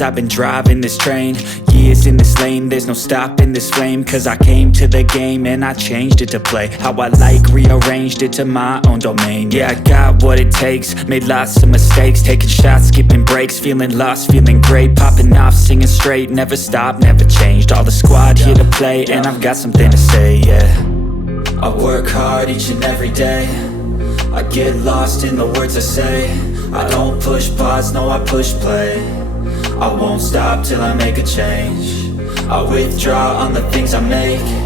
years I've been driving this train, years in this lane, there's no stopping this flame. Cause I came to the game and I changed it to play how I like, rearranged it to my own domain. Yeah, I got what it takes, made lots of mistakes, taking shots, skipping breaks, feeling lost, feeling great, popping off, singing straight, never stopped, never changed. All the squad here to play and I've got something to say, yeah. I work hard each and every day, I get lost in the words I say. I don't push pause, no, I push play. I won't stop till I make a change. I withdraw on the things I make.